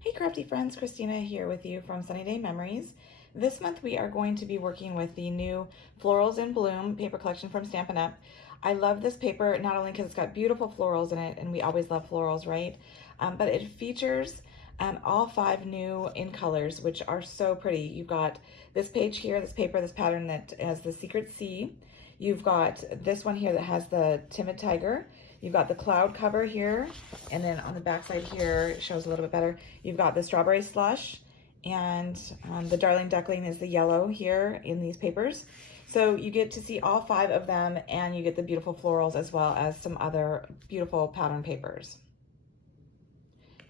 Hey crafty friends, Christina here with you from Sunny Day Memories. This month we are going to be working with the new Florals in Bloom paper collection from Stampin' Up. I love this paper not only because it's got beautiful florals in it, and we always love florals, right? But it features all 5 new in colors, which are so pretty. You've got this page here, this paper, this pattern that has the Secret Sea. You've got this one here that has the Timid Tiger. You've got the cloud cover here, and then on the back side here, it shows a little bit better. You've got the strawberry slush, and the Darling Duckling is the yellow here in these papers. So you get to see all 5 of them, and you get the beautiful florals as well as some other beautiful pattern papers.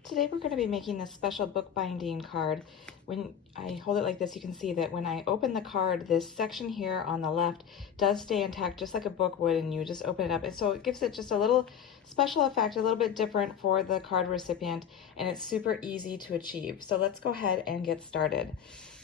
Today we're going to be making this special bookbinding card. When I hold it like this, you can see that when I open the card, this section here on the left does stay intact just like a book would, and you just open it up. And so it gives it just a little special effect, a little bit different for the card recipient, and it's super easy to achieve. So let's go ahead and get started.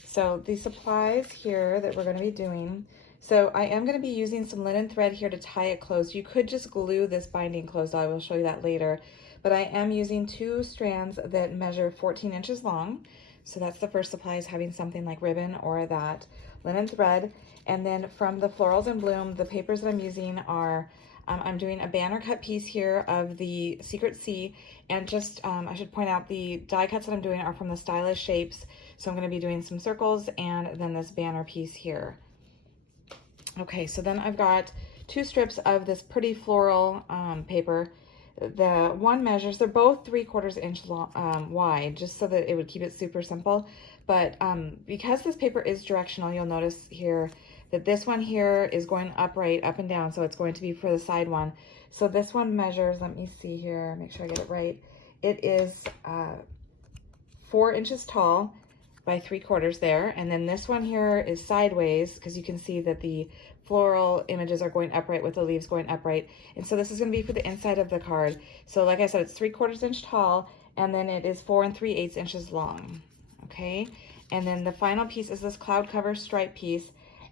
So the supplies here that we're going to be doing, so I am going to be using some linen thread here to tie it closed. You could just glue this binding closed. I will show you that later. But I am using 2 strands that measure 14 inches long. So that's the first supply, is having something like ribbon or that linen thread. And then from the Florals in Bloom, the papers that I'm using are, I'm doing a banner cut piece here of the Secret Sea. And just, I should point out, the die cuts that I'm doing are from the Stylish Shapes. So I'm going to be doing some circles and then this banner piece here. Okay, so then I've got 2 strips of this pretty floral paper. The one measures, they're both 3/4 inch long, wide, just so that it would keep it super simple. But because this paper is directional, you'll notice here that this one here is going upright, up and down, so it's going to be for the side one. So this one measures, let me see here, make sure I get it right. It is 4 inches tall by 3/4 there, and then this one here is sideways, because you can see that the floral images are going upright with the leaves going upright. And so this is going to be for the inside of the card. So like I said, it's 3/4 inch tall, and then it is 4 3/8 inches long. Okay, and then the final piece is this cloud cover stripe piece,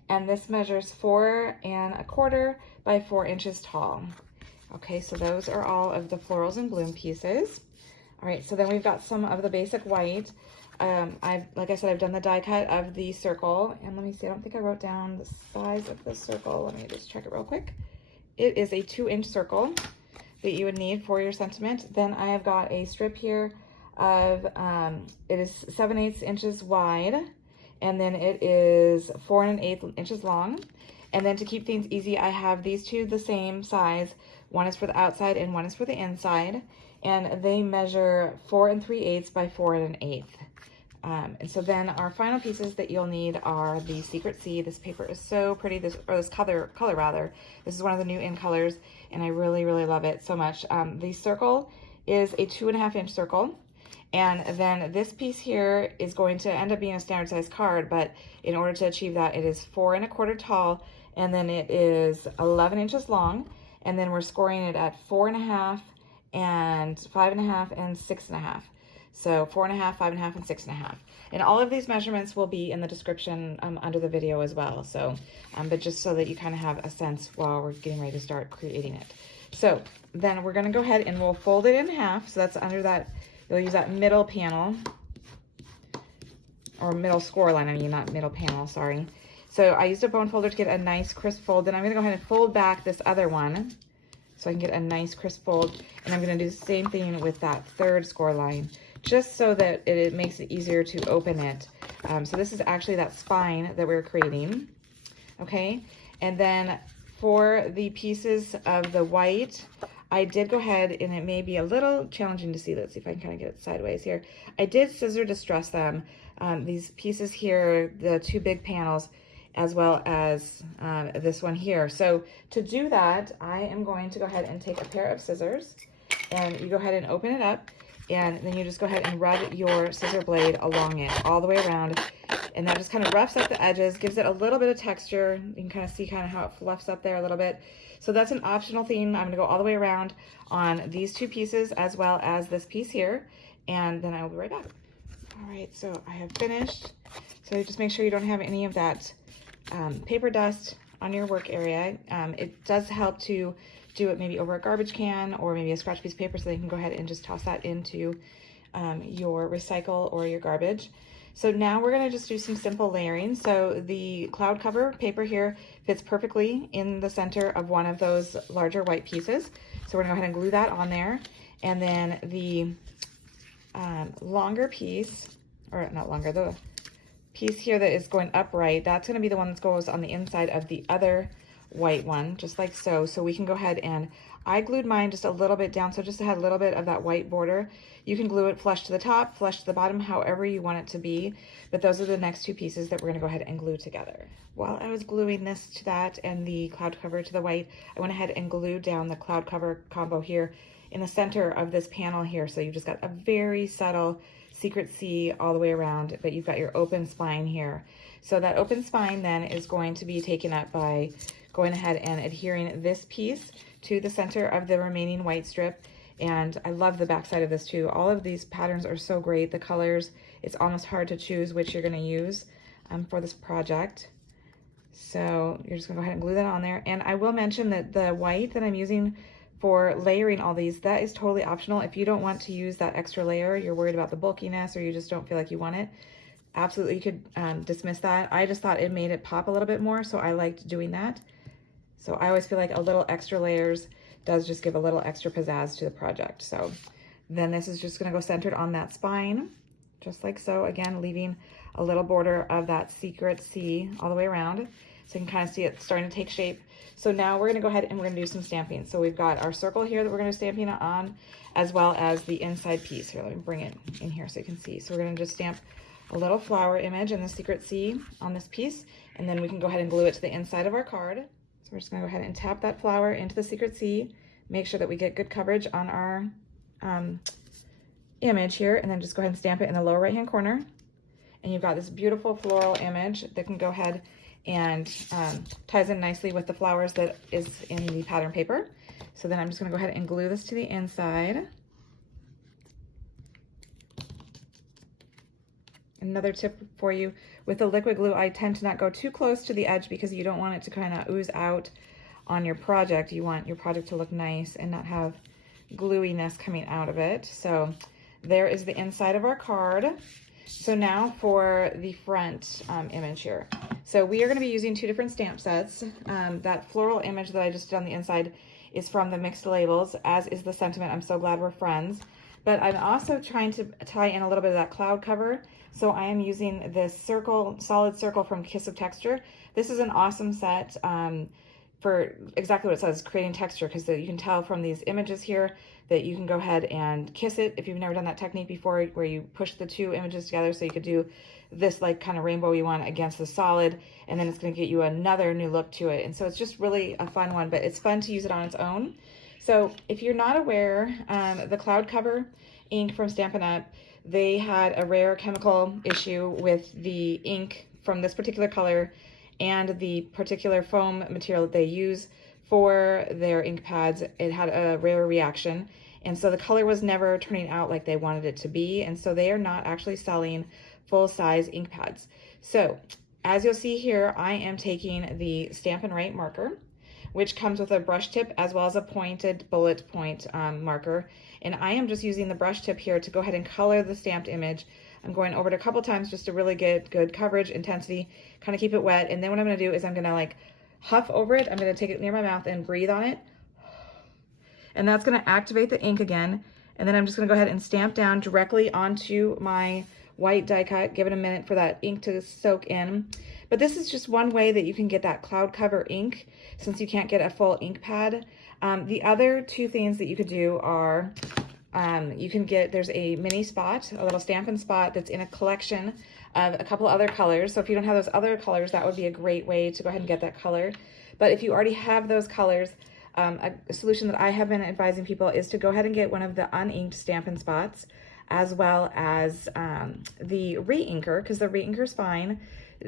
and this measures 4 1/4 by 4 inches tall. Okay, so those are all of the Florals in Bloom pieces. All right, so then we've got some of the basic white. Like I said, I've done the die cut of the circle, and let me see, I don't think I wrote down the size of the circle. Let me just check it real quick. It is a 2-inch circle that you would need for your sentiment. Then I have got a strip here of, it is 7/8 inches wide, and then it is 4 1/8 inches long. And then to keep things easy, I have these 2 the same size. One is for the outside and one is for the inside, and they measure 4 3/8 by 4 1/8. And so then our final pieces that you'll need are the Secret Sea. This paper is so pretty, this color rather. This is one of the new in colors, and I really, really love it so much. The circle is a 2.5 inch circle. And then this piece here is going to end up being a standard size card, but in order to achieve that, it is 4 1/4 tall, and then it is 11 inches long. And then we're scoring it at 4 1/2 and 5 1/2 and 6 1/2. So 4 1/2, 5 1/2, and 6 1/2. And all of these measurements will be in the description under the video as well. So, but just so that you kind of have a sense while we're getting ready to start creating it. So then we're going to go ahead and we'll fold it in half. So that's under that, you'll use that middle panel, or middle score line, I mean, not middle panel, sorry. So I used a bone folder to get a nice crisp fold. Then I'm going to go ahead and fold back this other one so I can get a nice crisp fold. And I'm going to do the same thing with that 3rd score line, just so that it makes it easier to open it. So this is actually that spine that we're creating, okay? And then for the pieces of the white, I did go ahead, and it may be a little challenging to see. Let's see if I can kind of get it sideways here. I did scissor distress them, these pieces here, the 2 big panels, as well as this one here. So to do that, I am going to go ahead and take a pair of scissors, and you go ahead and open it up, and then you just go ahead and rub your scissor blade along it all the way around, and that just kind of roughs up the edges, gives it a little bit of texture. You can kind of see kind of how it fluffs up there a little bit. So that's an optional thing. I'm going to go all the way around on these 2 pieces as well as this piece here, and then I will be right back. All right, so I have finished. So just make sure you don't have any of that paper dust on your work area. It does help to do it maybe over a garbage can or maybe a scratch piece of paper, so they can go ahead and just toss that into your recycle or your garbage. So now we're going to just do some simple layering. So the cloud cover paper here fits perfectly in the center of one of those larger white pieces. So we're going to go ahead and glue that on there. And then the longer piece, or not longer, the piece here that is going upright, that's going to be the one that goes on the inside of the other white one, just like so. So we can go ahead and, I glued mine just a little bit down, so just to have a little bit of that white border. You can glue it flush to the top, flush to the bottom, however you want it to be. But those are the next two pieces that we're going to go ahead and glue together. While I was gluing this to that and the cloud cover to the white, I went ahead and glued down the cloud cover combo here in the center of this panel here. So you've just got a very subtle secret C all the way around, but you've got your open spine here. So that open spine then is going to be taken up by going ahead and adhering this piece to the center of the remaining white strip. And I love the back side of this too. All of these patterns are so great. The colors, it's almost hard to choose which you're going to use for this project. So you're just going to go ahead and glue that on there. And I will mention that the white that I'm using for layering all these, that is totally optional. If you don't want to use that extra layer, you're worried about the bulkiness, or you just don't feel like you want it, absolutely you could dismiss that. I just thought it made it pop a little bit more, so I liked doing that. So I always feel like a little extra layers does just give a little extra pizzazz to the project. So then this is just going to go centered on that spine, just like so. Again, leaving a little border of that secret C all the way around. So you can kind of see it starting to take shape. So now we're going to go ahead and we're going to do some stamping. So we've got our circle here that we're going to stamping on, as well as the inside piece. Here, let me bring it in here so you can see. So we're going to just stamp a little flower image in the secret C on this piece, and then we can go ahead and glue it to the inside of our card. So we're just going to go ahead and tap that flower into the secret C, make sure that we get good coverage on our image here, and then just go ahead and stamp it in the lower right hand corner. And you've got this beautiful floral image that can go ahead and ties in nicely with the flowers that is in the pattern paper. So then I'm just going to go ahead and glue this to the inside. Another tip for you with the liquid glue, I tend to not go too close to the edge because you don't want it to kind of ooze out on your project. You want your project to look nice and not have gluiness coming out of it. So there is the inside of our card. So now for the front image here. So we are going to be using two different stamp sets. That floral image that I just did on the inside is from the Mixed Labels, as is the sentiment, I'm so glad we're friends. But I'm also trying to tie in a little bit of that cloud cover. So I am using this circle, solid circle from Kiss of Texture. This is an awesome set for exactly what it says, creating texture, because you can tell from these images here that you can go ahead and kiss it if you've never done that technique before, where you push the two images together. So you could do this like kind of rainbowy one against the solid, and then it's going to get you another new look to it. And so it's just really a fun one, but it's fun to use it on its own. So if you're not aware, the cloud cover ink from Stampin' Up, they had a rare chemical issue with the ink from this particular color and the particular foam material that they use for their ink pads. It had a rare reaction, and so the color was never turning out like they wanted it to be, and so they are not actually selling full-size ink pads. So as you'll see here, I am taking the Stampin' Right marker, which comes with a brush tip as well as a pointed bullet point marker. And I am just using the brush tip here to go ahead and color the stamped image. I'm going over it a couple times just to really get good coverage, intensity, kind of keep it wet. And then what I'm going to do is I'm going to like huff over it. I'm going to take it near my mouth and breathe on it. And that's going to activate the ink again. And then I'm just going to go ahead and stamp down directly onto my white die cut, give it a minute for that ink to soak in. But this is just one way that you can get that cloud cover ink since you can't get a full ink pad. The other two things that you could do are, you can get, there's a mini spot, a little Stampin' spot that's in a collection of a couple other colors. So if you don't have those other colors, that would be a great way to go ahead and get that color. But if you already have those colors, a solution that I have been advising people is to go ahead and get one of the uninked Stampin' spots, as well as the re-inker, because the re-inker is fine.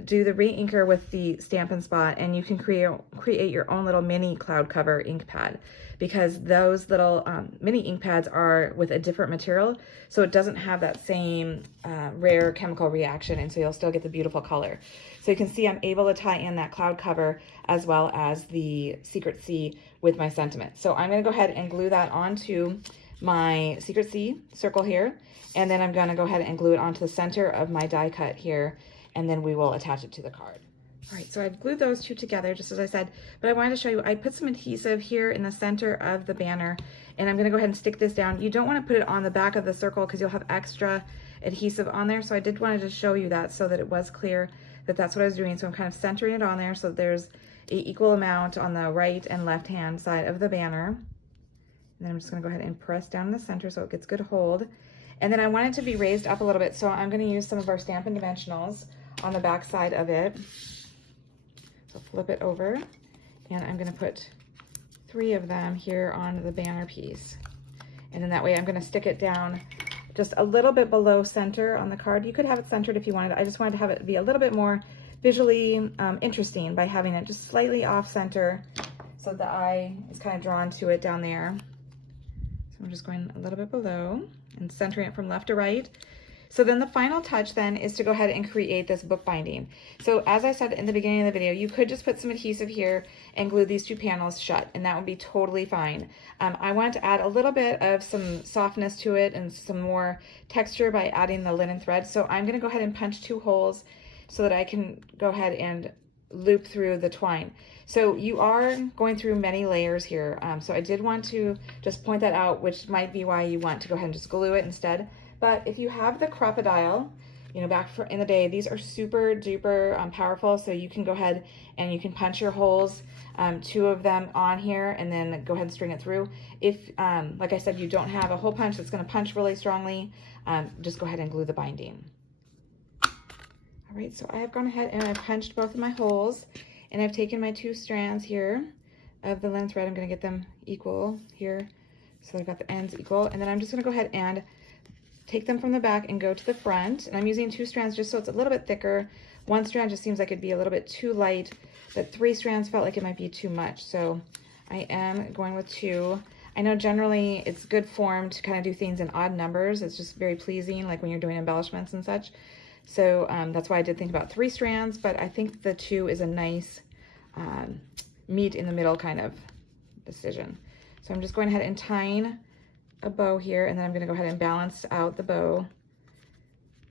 Do the re-inker with the Stampin' spot, and you can create your own little mini cloud cover ink pad, because those little mini ink pads are with a different material, so it doesn't have that same rare chemical reaction, and so you'll still get the beautiful color. So you can see I'm able to tie in that cloud cover as well as the secret C with my sentiment. So I'm going to go ahead and glue that onto my Secret C circle here, and then I'm going to go ahead and glue it onto the center of my die cut here, and then we will attach it to the card. All right, so I've glued those two together, just as I said, but I wanted to show you, I put some adhesive here in the center of the banner, and I'm gonna go ahead and stick this down. You don't wanna put it on the back of the circle because you'll have extra adhesive on there, so I did want to just show you that so that it was clear that that's what I was doing. So I'm kind of centering it on there so that there's an equal amount on the right and left hand side of the banner. And then I'm just gonna go ahead and press down in the center so it gets good hold. And then I want it to be raised up a little bit, so I'm gonna use some of our Stampin' Dimensionals on the back side of it. So flip it over, and I'm gonna put 3 of them here on the banner piece. And then that way I'm gonna stick it down just a little bit below center on the card. You could have it centered if you wanted. I just wanted to have it be a little bit more visually interesting by having it just slightly off center so the eye is kind of drawn to it down there. So I'm just going a little bit below and centering it from left to right. So then the final touch then is to go ahead and create this book binding. So as I said in the beginning of the video, you could just put some adhesive here and glue these 2 panels shut, and that would be totally fine. I wanted to add a little bit of some softness to it and some more texture by adding the linen thread. So I'm gonna go ahead and punch 2 holes so that I can go ahead and loop through the twine. So you are going through many layers here. So I did want to just point that out, which might be why you want to go ahead and just glue it instead. But if you have the crocodile, you know, back in the day, these are super duper powerful. So you can go ahead and you can punch your holes, 2 of them on here, and then go ahead and string it through. If, like I said, you don't have a hole punch that's gonna punch really strongly, just go ahead and glue the binding. All right, so I have gone ahead and I've punched both of my holes, and I've taken my 2 strands here of the linen thread. I'm gonna get them equal here. So I've got the ends equal, and then I'm just gonna go ahead and take them from the back and go to the front. And I'm using 2 strands just so it's a little bit thicker. 1 strand just seems like it'd be a little bit too light, but 3 strands felt like it might be too much. So I am going with 2. I know generally it's good form to kind of do things in odd numbers. It's just very pleasing, like when you're doing embellishments and such. So that's why I did think about 3 strands, but I think the 2 is a nice meet in the middle kind of decision. So I'm just going ahead and tying a bow here, and then I'm going to go ahead and balance out the bow,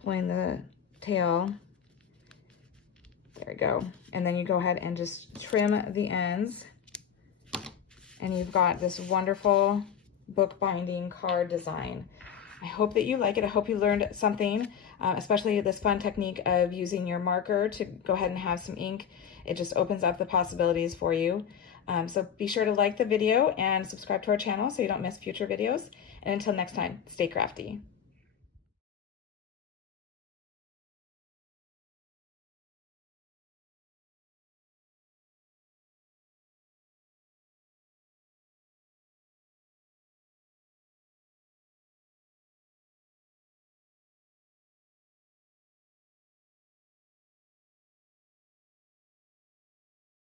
pulling the tail. There we go. And then you go ahead and just trim the ends, and you've got this wonderful book binding card design. I hope that you like it. I hope you learned something, especially this fun technique of using your marker to go ahead and have some ink. It just opens up the possibilities for you. So be sure to like the video and subscribe to our channel so you don't miss future videos. And until next time, stay crafty.